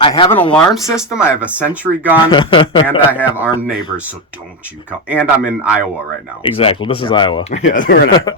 I have an alarm system, I have a sentry gun, and I have armed neighbors, so don't you come. And I'm in Iowa right now. Exactly. This is Iowa. Yeah, we're in Iowa.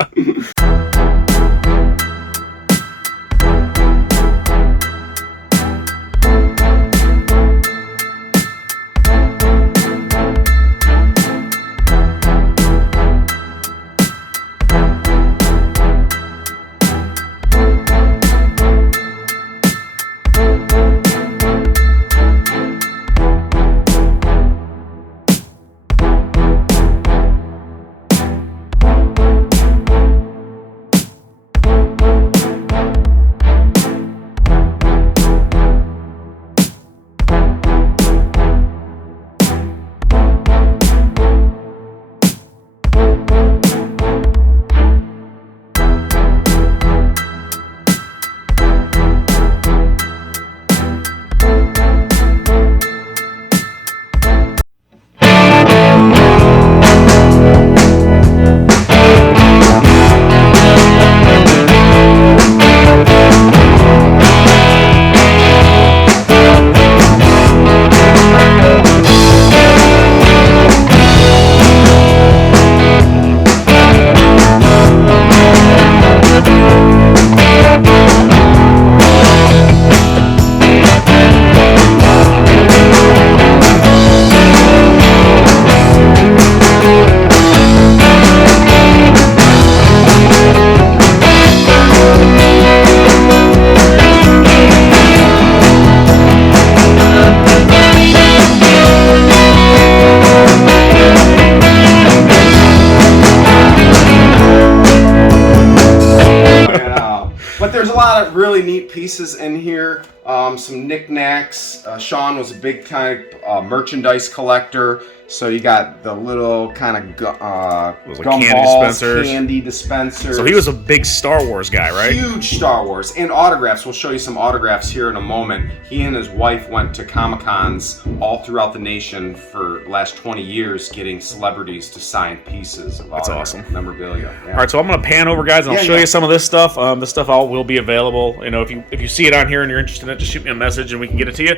But there's a lot of really neat pieces in here. Some knickknacks. Sean was a big kind of merchandise collector. So you got the little kind of gumballs, candy dispensers. So he was a big Star Wars guy, right? Huge Star Wars. And autographs. We'll show you some autographs here in a moment. He and his wife went to Comic-Cons all throughout the nation for the last 20 years getting celebrities to sign pieces of awesome. Memorabilia. Yeah. All right, so I'm going to pan over, guys, and I'll show you some of this stuff. This stuff all will be available. You know, if you see it on here and you're interested in it, just shoot me a message and we can get it to you.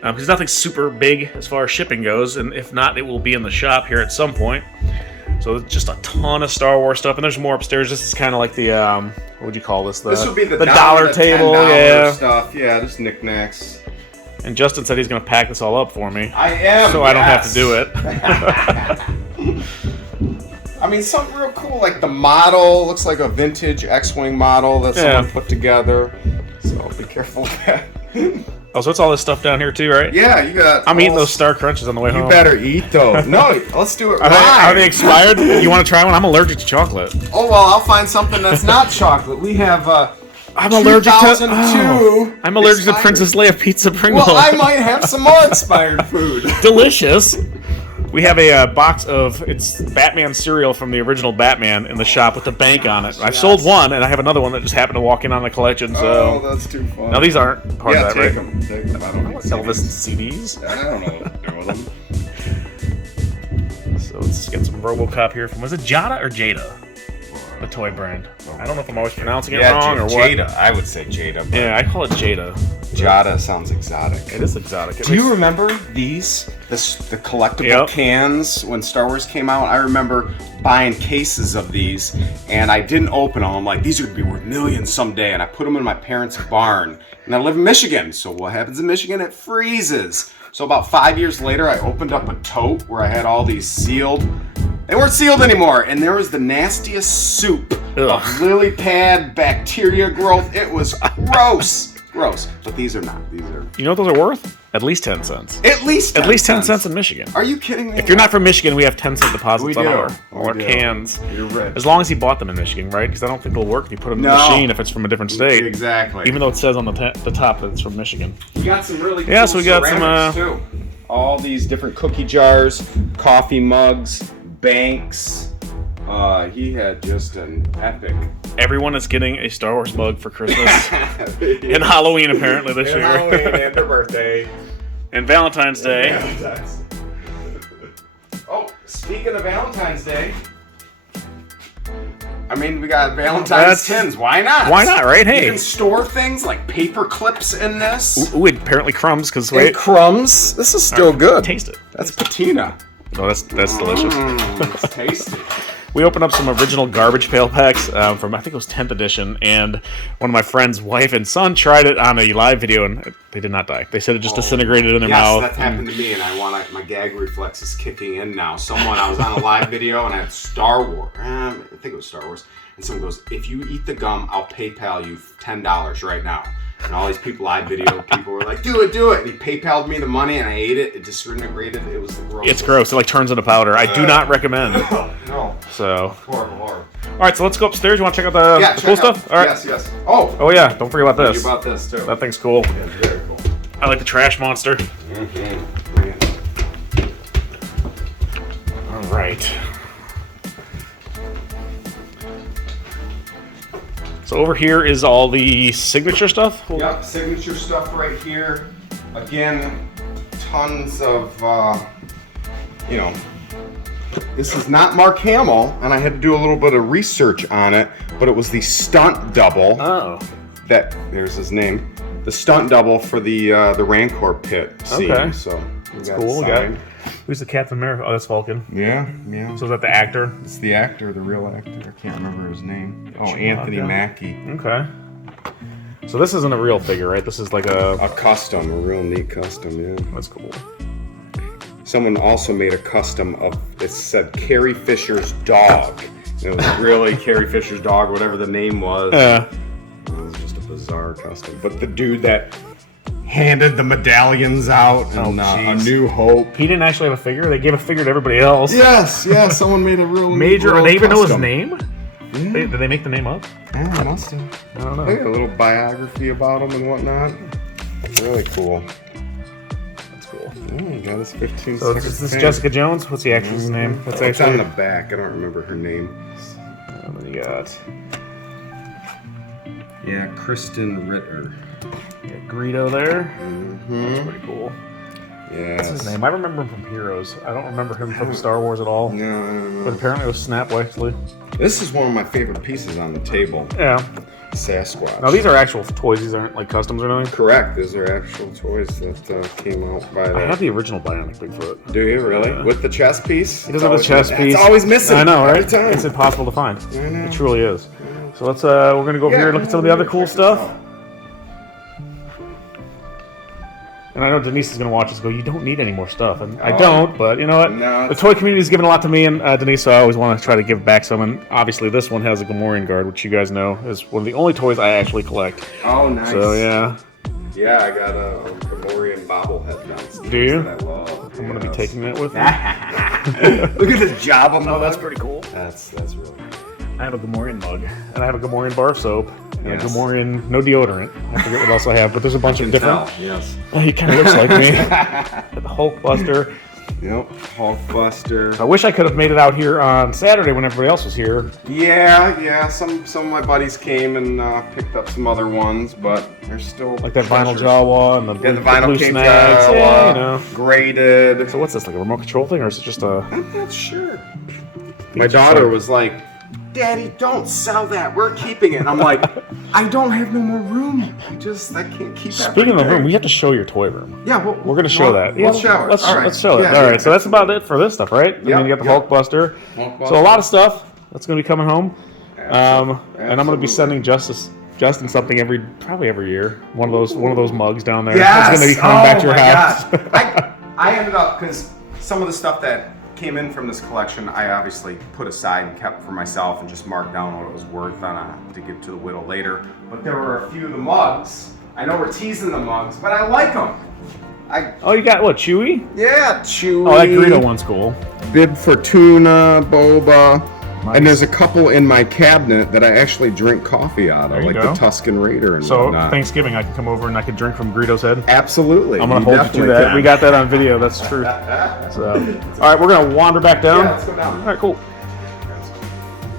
Because nothing's super big as far as shipping goes, and if not, it will be in the shop here at some point. So just a ton of Star Wars stuff, and there's more upstairs. This is kind of like the what would you call this? This would be the dollar table, $10 stuff. Yeah, just knickknacks. And Justin said he's going to pack this all up for me. I am, so I don't have to do it. I mean, something real cool, like the model looks like a vintage X-wing model that someone put together. So be careful with that. Oh, so it's all this stuff down here too, right? Yeah, you got. I'm eating those Star Crunches on the way home. You better eat those. No, let's do it right. Are they expired? You want to try one? I'm allergic to chocolate. Oh well, I'll find something that's not chocolate. We have. I'm allergic to. I'm allergic to Princess Leia pizza Pringle. Well, I might have some more expired food. Delicious. We have a box of Batman cereal from the original Batman in the shop with the bank on it. I've sold one, and I have another one that just happened to walk in on the collection. So that's too fun. Now these aren't part of that, right? Take them. I don't need Elvis CDs. I don't know what to do with them. So let's get some RoboCop here from, was it Jada or Jada? The toy brand. I don't know if I'm always pronouncing it wrong or what. Jada. I would say Jada. Yeah, I call it Jada. Jada sounds exotic. It is exotic. Do you remember these? The collectible cans when Star Wars came out? I remember buying cases of these, and I didn't open them. I'm like, these are going to be worth millions someday. And I put them in my parents' barn. And I live in Michigan. So what happens in Michigan? It freezes. So about 5 years later, I opened up a tote where I had all these sealed. They weren't sealed anymore, and there was the nastiest soup of lily pad bacteria growth. It was gross. Gross. But these are not. These are. You know what those are worth? At least 10 cents. At least 10 cents in Michigan. Are you kidding me? If you're not from Michigan, we have 10-cent deposits on our cans. You're right. As long as he bought them in Michigan, right? Because I don't think they'll work if you put them in the machine if it's from a different state. Exactly. Even though it says on the top that it's from Michigan. We got some really cool so we got some too. All these different cookie jars, coffee mugs, banks. He had just an epic. Everyone is getting a Star Wars mug for Christmas. And Halloween, apparently, this year. Halloween and their birthday. And Valentine's Day. Oh, speaking of Valentine's Day, I mean, we got Valentine's tins. Why not? Why not, right? Hey. You can store things like paper clips in this. Ooh, apparently crumbs, because wait. And crumbs. This is still good. Taste it. That's patina. Oh, that's delicious. It's tasty. We opened up some original Garbage Pail Packs from, I think it was 10th edition, and one of my friend's wife and son tried it on a live video, and they did not die. They said it just disintegrated in their mouth. Yes, that happened to me, and my gag reflex is kicking in now. I was on a live video, and I had Star Wars. I think it was Star Wars. And someone goes, if you eat the gum, I'll PayPal you $10 right now. And all these live video people were like, do it. And he PayPal'd me the money, and I ate it. It disintegrated. It was the grossest. It's gross. It like turns into powder. I do not recommend. No. So. Horrible. All right, so let's go upstairs. You want to check out the cool stuff? All right. Yes. Oh yeah, don't forget about this. About this too. That thing's cool. Yeah, very cool. I like the trash monster. Mm-hmm. All right. So over here is all the signature stuff? Yep, signature stuff right here. Again, tons of, this is not Mark Hamill, and I had to do a little bit of research on it, but it was the stunt double. Oh. There's his name. The stunt double for the Rancor pit scene. Okay. So that's cool. Who's the Captain America? Oh, that's Falcon. Yeah. So is that the actor? It's the actor, the real actor. I can't remember his name. Oh, Anthony Mackie. Okay. So this isn't a real figure, right? This is like a custom, a real neat custom, yeah. That's cool. Someone also made a custom of, it said Carrie Fisher's dog. It was really Carrie Fisher's dog, whatever the name was. It was just a bizarre custom. But the dude that handed the medallions out and A New Hope. He didn't actually have a figure. They gave a figure to everybody else. Yes. Someone made a real major. Did they even know his name? Yeah. Did they make the name up? Yeah, must have. I don't know. They got a little biography about him and whatnot. Really cool. That's cool. You got this 15 So is this Jessica Jones? What's the actress's name? That's actually on the back. I don't remember her name. What do you got? Yeah, Kristen Ritter. Greedo there. Mm-hmm. That's pretty cool. Yeah. What's his name? I remember him from Heroes. I don't remember him from Star Wars at all. No, I don't know. But apparently it was Snap Wexley. This is one of my favorite pieces on the table. Yeah. Sasquatch. Now these are actual toys. These aren't like customs or anything. Correct. These are actual toys that came out by. I have the original Bionic Bigfoot. Do you really? Yeah. With the chest piece? He doesn't have the chest piece. It's always missing. I know, right? Every time. It's impossible to find. I know. It truly is. So let's. We're gonna go over here and look at some of the other cool stuff. And I know Denise is going to watch this and go, you don't need any more stuff. And I don't, but you know what? No, the toy community has given a lot to me and Denise, so I always want to try to give back some. And obviously this one has a Gamorrean guard, which you guys know is one of the only toys I actually collect. Oh, nice. So, yeah. Yeah, I got a Gamorrean bobblehead downstairs. Do you? That I love. I'm going to be taking that with me. Look at this job on the Oh, that's pretty cool. That's really cool. I have a Gamorrean mug, and I have a Gamorrean bar of soap, and Yes. a Gamorrean, no deodorant. I forget what else I have, but there's a bunch of different. Yes. He kind of looks like me. The Hulkbuster. Yep. Hulkbuster. I wish I could have made it out here on Saturday when everybody else was here. Yeah. Some of my buddies came and picked up some other ones, but they're still Like that vinyl treasures. Jawa and the vinyl blue came snags. Jawa, Yeah, you know. graded. So what's this, like a remote control thing, or is it just a... I'm not sure. My daughter was like, Daddy, don't sell that. We're keeping it. And I'm like, I don't have no more room. I can't keep that. Speaking of the room, we have to show your toy room. Yeah, we're going to show that. We'll show it. Let's show it. Yeah, All right, so that's about it for this stuff, right? I mean, you got the Hulkbuster. So a lot of stuff that's going to be coming home. And I'm going to be sending Justin something probably every year. One of those mugs down there. Yes. It's going to be coming back to your house. I ended up, because some of the stuff that came in from this collection, I obviously put aside and kept for myself and just marked down what it was worth to give to the widow later. But there were a few of the mugs. I know we're teasing the mugs, but I like them. Oh, you got what, Chewy? Yeah, Chewy. Oh, that Greedo one's cool. Bib Fortuna, Boba. Nice. And there's a couple in my cabinet that I actually drink coffee out of, like go. the Tuscan Raider and So whatnot. Thanksgiving, I can come over and I can drink from Greedo's head. Absolutely. I'm gonna hold you to that. can. We got that on video. That's true. So, all right, we're gonna wander back down. Yeah, let's go down. All right, cool.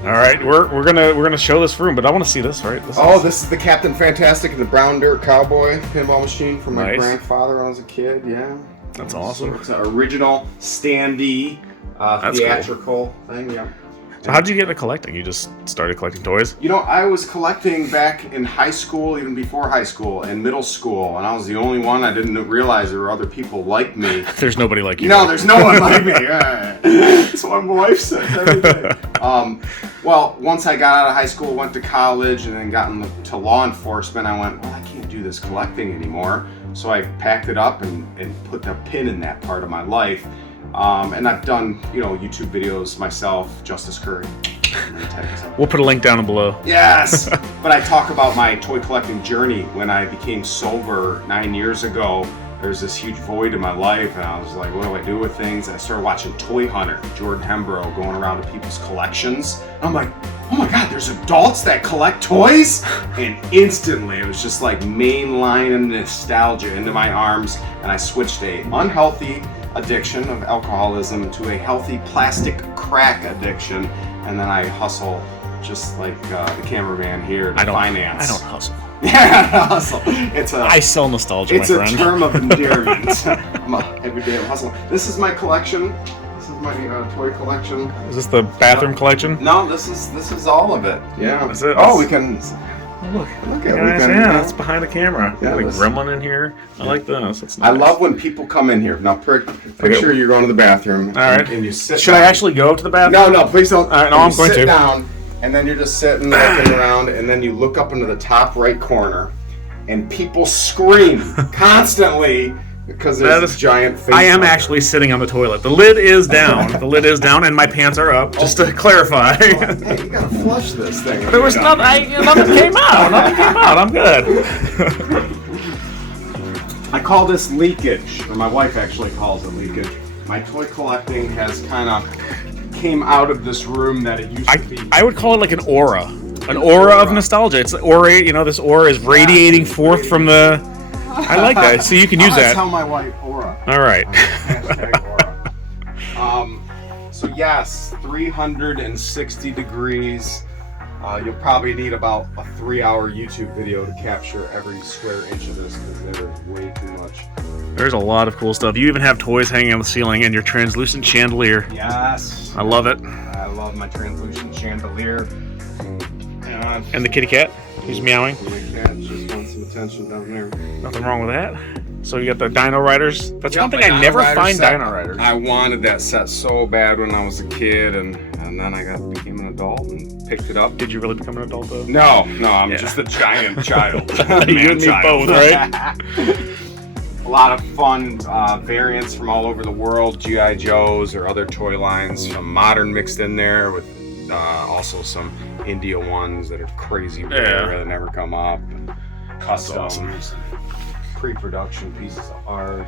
All right, we're gonna show this room, but I want to see this. Right? This is the Captain Fantastic and the Brown Dirt Cowboy pinball machine from my Nice. grandfather when I was a kid. Yeah, That's awesome. So it's an original standee That's theatrical thing. Yeah. So how did you get into collecting? You just started collecting toys? You know, I was collecting back in high school, even before high school, and middle school, and I was the only one. I didn't realize there were other people like me. There's nobody like you. No, there's no one like me. That's what my wife says every day. Well, once I got out of high school, went to college, and then got into law enforcement, I went, well, I can't do this collecting anymore. So I packed it up and put a pin in that part of my life. And I've done, YouTube videos myself, Justice Curry. We'll put a link down below. Yes! But I talk about my toy collecting journey. When I became sober 9 years ago, there's this huge void in my life, and I was like, what do I do with things? And I started watching Toy Hunter, Jordan Hembrough, going around to people's collections. I'm like, oh my God, there's adults that collect toys? And instantly, it was just like mainline nostalgia into my arms, and I switched a unhealthy addiction of alcoholism to a healthy plastic crack addiction, and then I hustle just like the cameraman here to finance. I don't hustle. Yeah, hustle. I sell nostalgia, my friend. It's a term of endearment. I'm a everyday hustle. This is my collection. This is my toy collection. Is this the bathroom collection? No, this is all of it. Yeah. That's it. Oh, we can. Look at guys, that's behind the camera. Yeah, got a gremlin in here. I like this. It's nice. I love when people come in here. Now, picture you're going to the bathroom. All right. And you sit. Should I actually go to the bathroom? No, please don't. All right, no, I'm going to. Sit down, and then you're just sitting, looking around, and then you look up into the top right corner, and people scream constantly because there's this giant face. I am actually sitting on the toilet. The lid is down. The lid is down, and my pants are up. Just to clarify. Hey, you gotta flush this thing. There was nothing. Nothing came out. Nothing came out. I'm good. I call this leakage, or my wife actually calls it leakage. My toy collecting has kind of came out of this room that it used to be. I would call it like an aura. An aura of nostalgia. It's aura. This aura is radiating forth from the. I like that. So you can use that. Tell my wife aura. All right. Hashtag aura. So yes, 360 degrees. You'll probably need about a 3-hour YouTube video to capture every square inch of this because there is way too much. There's a lot of cool stuff. You even have toys hanging on the ceiling and your translucent chandelier. Yes. I love it. I love my translucent chandelier. And the kitty cat who's meowing. The cat just wants some attention down there. Nothing wrong with that. So you got the Dino Riders. That's one thing I never find Dino Riders. I wanted that set so bad when I was a kid, and then I became an adult and picked it up. Did you really become an adult though? No, I'm just a giant child. You and me both, right? A lot of fun variants from all over the world, G.I. Joes or other toy lines, some modern mixed in there with also some India ones that are crazy rare that never come up. Customs, pre-production pieces of art.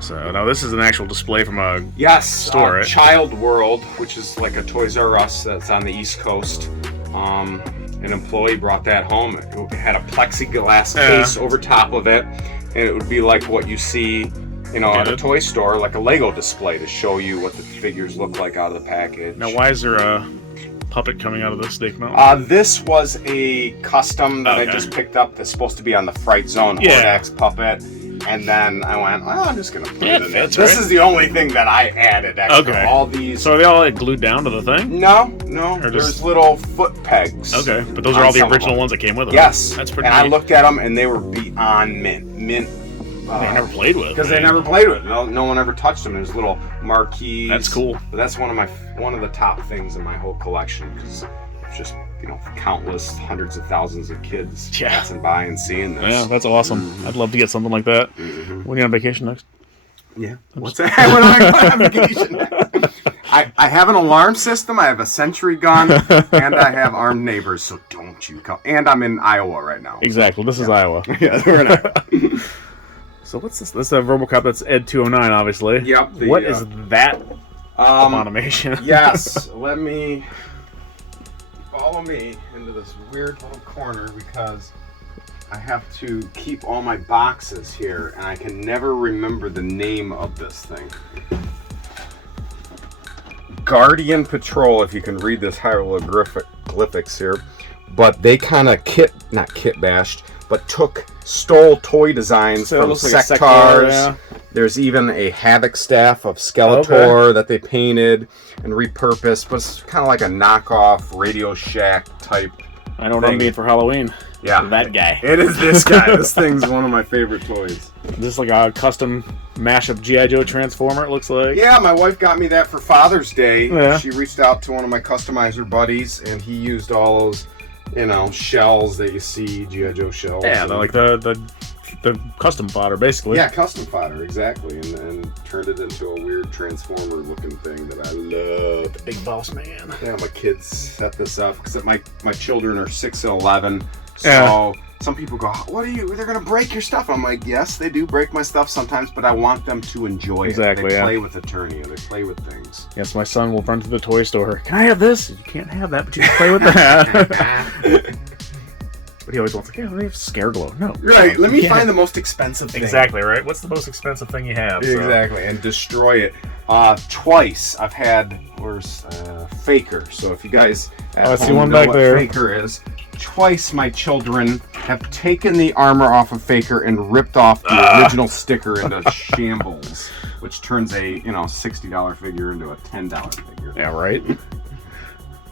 So now this is an actual display from a store, right? Child World, which is like a Toys R Us that's on the East Coast. An employee brought that home. It had a plexiglass case over top of it, and it would be like what you see, at a toy store, like a Lego display to show you what the figures look like out of the package. Now, why is there a puppet coming out of the Snake Mountain? This was a custom that I just picked up that's supposed to be on the Fright Zone Hordax puppet. And then I went, well, I'm just going to put it in there. This is the only thing that I added extra. Okay. All these. So are they all like glued down to the thing? No. There's little foot pegs. Okay, but those are all the original ones that came with them. Yes. That's pretty neat. And I looked at them and they were beyond mint. They never played with. Because they never played with it. No one ever touched them. There's little marquees. That's cool. But that's one of the top things in my whole collection because it's just countless hundreds of thousands of kids passing by and seeing this. Yeah, that's awesome. I'd love to get something like that. When are you on vacation next? Yeah. What's that? When am I going on vacation next? I have an alarm system, I have a sentry gun, and I have armed neighbors, so don't you come. And I'm in Iowa right now. Exactly. This is Iowa. Yeah, we're in Iowa. So what's this? This is a RoboCop that's Ed 209, obviously. Yep. What is that abomination? Yes. Follow me into this weird little corner because I have to keep all my boxes here and I can never remember the name of this thing. Guardian Patrol, if you can read this hieroglyphics here, but they kind of stole toy designs from Sectars, There's even a Havoc staff of Skeletor that they painted and repurposed. Was kind of like a knockoff Radio Shack type. I know what I'm being for Halloween. Yeah. That guy. It is this guy. This thing's one of my favorite toys. This is like a custom mashup G.I. Joe Transformer, it looks like. Yeah, my wife got me that for Father's Day. Yeah. She reached out to one of my customizer buddies, and he used all those, shells that you see, G.I. Joe shells. Yeah, they're like the custom fodder, basically. Yeah, custom fodder, exactly. And turned it into a weird Transformer-looking thing that I love. The big boss man. Yeah, my kids set this up, because my children are 6 and 11, so... Yeah. Some people go, what are you? They're going to break your stuff. I'm like, yes, they do break my stuff sometimes, but I want them to enjoy it. They play with Eternia. They play with things. Yes, my son will run to the toy store. Can I have this? You can't have that, but you can play with that. But he always wants, they have Scareglow. No. Right. Let me find the most expensive thing. Exactly, right? What's the most expensive thing you have? Exactly. And destroy it. Twice I've had, Faker. So if you guys at home one know back what there. Faker is, twice my children have taken the armor off of Faker and ripped off the original sticker into shambles, which turns a $60 figure into a $10 figure. Yeah, right.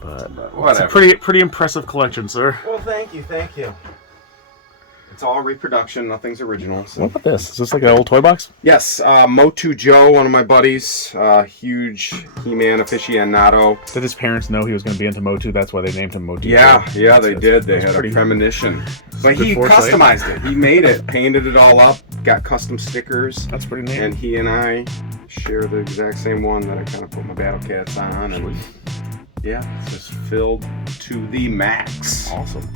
But whatever. It's a pretty impressive collection, sir. Well, thank you. It's all reproduction. Nothing's original. So. What about this? Is this like an old toy box? Yes, Motu Joe, one of my buddies, huge He-Man aficionado. Did his parents know he was going to be into Motu? That's why they named him Motu. Yeah, they did. They had a premonition. But he customized it. He made it, painted it all up, got custom stickers. That's pretty neat. And he and I share the exact same one that I kind of put my Battle Cats on. And yeah, it's just filled to the max. Awesome.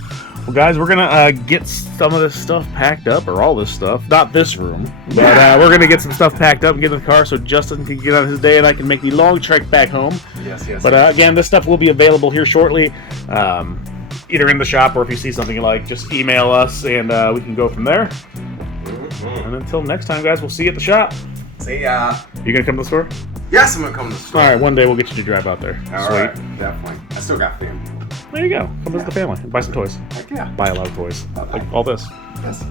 Well, guys, we're going to get some of this stuff packed up, or all this stuff. Not this room, but we're going to get some stuff packed up and get in the car so Justin can get on his day and I can make the long trek back home. Yes. But again, this stuff will be available here shortly, either in the shop or if you see something you like, just email us and we can go from there. And until next time, guys, we'll see you at the shop. See ya. You going to come to the store? Yes, I'm going to come to the store. All right, one day we'll get you to drive out there. All right, definitely. I still got family. There you go. Come visit the family and buy some toys. Heck yeah. Buy a lot of toys. Like all this. Yes.